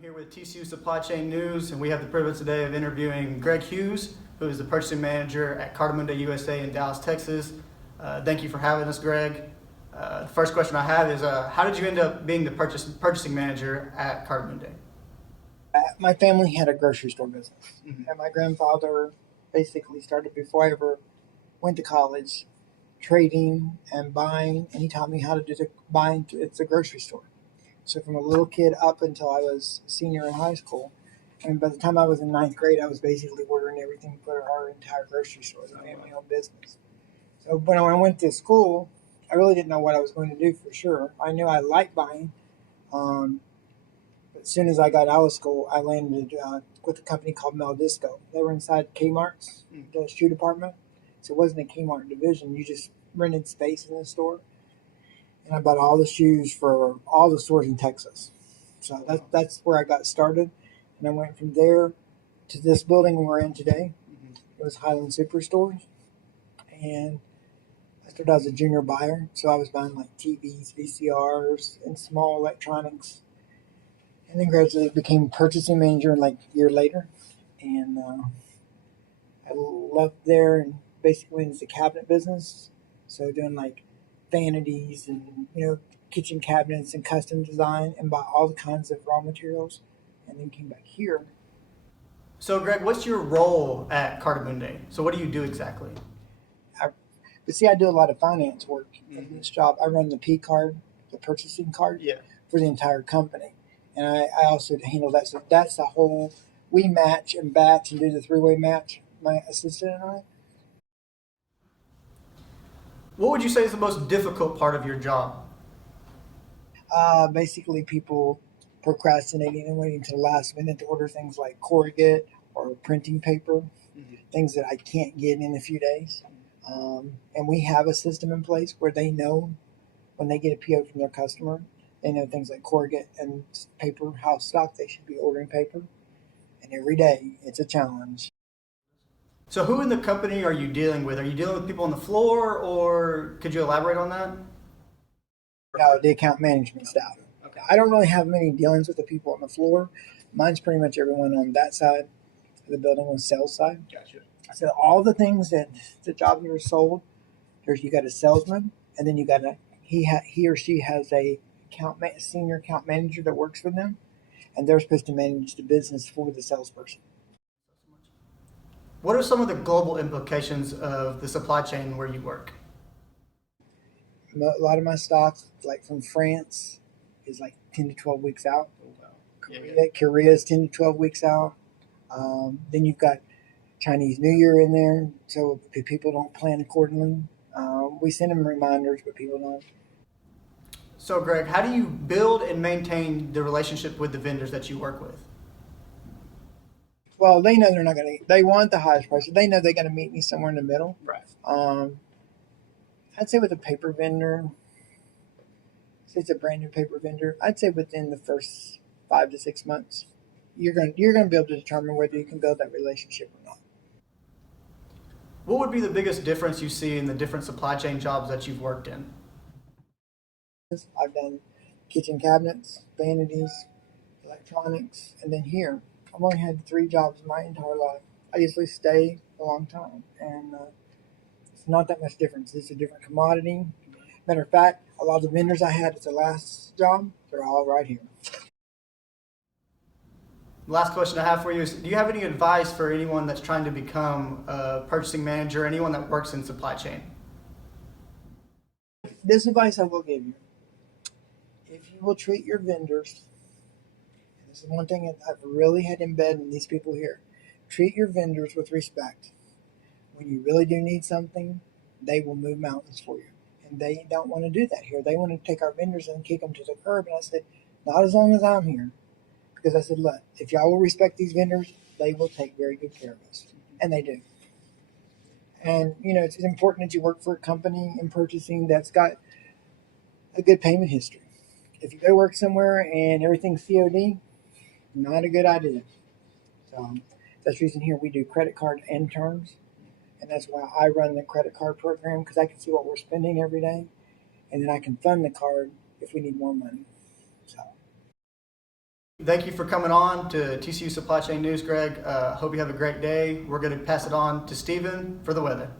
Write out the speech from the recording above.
I'm here with TCU Supply Chain News, and we have the privilege today of interviewing Greg Hughes, who is the purchasing manager at Cartamundi USA in Dallas, Texas. Thank you for having us, Greg. The first question I have is, how did you end up being the purchasing manager at Cartamundi? My family had a grocery store business, Mhm. and my grandfather basically started before I ever went to college, trading and buying, and he taught me how to do the buying. It's a grocery store. So from a little kid up until I was a senior in high school, and by the time I was in ninth grade, I was basically ordering everything for our entire grocery store, the family-owned business. So when I went to school, I really didn't know what I was going to do for sure. I knew I liked buying. Um, But as soon as I got out of school, I landed with a company called Meldisco. They were inside Kmart's, the shoe department. So it wasn't a Kmart division. You just rented space in the store. And I bought all the shoes for all the stores in Texas. So that's where I got started. And I went from there to this building we're in today. It was Highland Superstores. And I started as a junior buyer. So I was buying like TVs, VCRs, and small electronics, and then gradually became purchasing manager like a year later. And I left there and basically went into the cabinet business. So doing like vanities and kitchen cabinets and custom design and buy all the kinds of raw materials. And then came back here. So, Greg, what's your role at Cartamundi? So, what do you do exactly? I, but see, I do a lot of finance work in this job. I run the P card, the purchasing card Yeah. for the entire company. And I also handle that. So that's the whole, we match and batch and do the three-way match, my assistant and I. What would you say is the most difficult part of your job? Basically, people procrastinating and waiting to the last minute to order things like corrugate or printing paper, things that I can't get in a few days. And we have a system in place where they know when they get a PO from their customer, they know things like corrugate and paper, how stock they should be ordering paper. And every day, it's a challenge. So, who in the company are you dealing with? Are you dealing with people on the floor, or could you elaborate on that? The account management staff. Okay. I don't really have many dealings with the people on the floor. Mine's pretty much everyone on that side of the building on the sales side. Gotcha. So all the things that the job that are sold, there's you got a salesman, and then you got he or she has a senior account manager that works for them, and they're supposed to manage the business for the salesperson. What are some of the global implications of the supply chain where you work? A lot of my stock, like from France, is like 10 to 12 weeks out. Korea is 10 to 12 weeks out. Then you've got Chinese New Year in there, so if people don't plan accordingly. We send them reminders, but people don't. So, Greg, how do you build and maintain the relationship with the vendors that you work with? Well, they know they're not going to. They want the highest price. They know they're going to meet me somewhere in the middle. Right. Um, I'd say with a paper vendor, say it's a brand new paper vendor, I'd say within the first 5 to 6 months, you're going to be able to determine whether you can build that relationship or not. What would be the biggest difference you see in the different supply chain jobs that you've worked in? I've done kitchen cabinets, vanities, electronics, and then here. I've only had 3 jobs in my entire life. I usually stay a long time, and it's not that much difference. It's a different commodity. Matter of fact, a lot of the vendors I had at the last job, they're all right here. The last question I have for you is, do you have any advice for anyone that's trying to become a purchasing manager, anyone that works in supply chain? This advice I will give you. If you will treat your vendors, and this is one thing that I've really had embedded in these people here, treat your vendors with respect. When you really do need something, they will move mountains for you. And they don't want to do that here. They want to take our vendors and kick them to the curb. And I said, not as long as I'm here. Because I said, look, if y'all will respect these vendors, they will take very good care of us. And they do. And, it's important that you work for a company in purchasing that's got a good payment history. If you go work somewhere and everything's COD, not a good idea. So that's the reason here we do credit card and terms. And that's why I run the credit card program, because I can see what we're spending every day. And then I can fund the card if we need more money. So Thank you for coming on to TCU Supply Chain News, Greg. Hope you have a great day. We're going to pass it on to Stephen for the weather.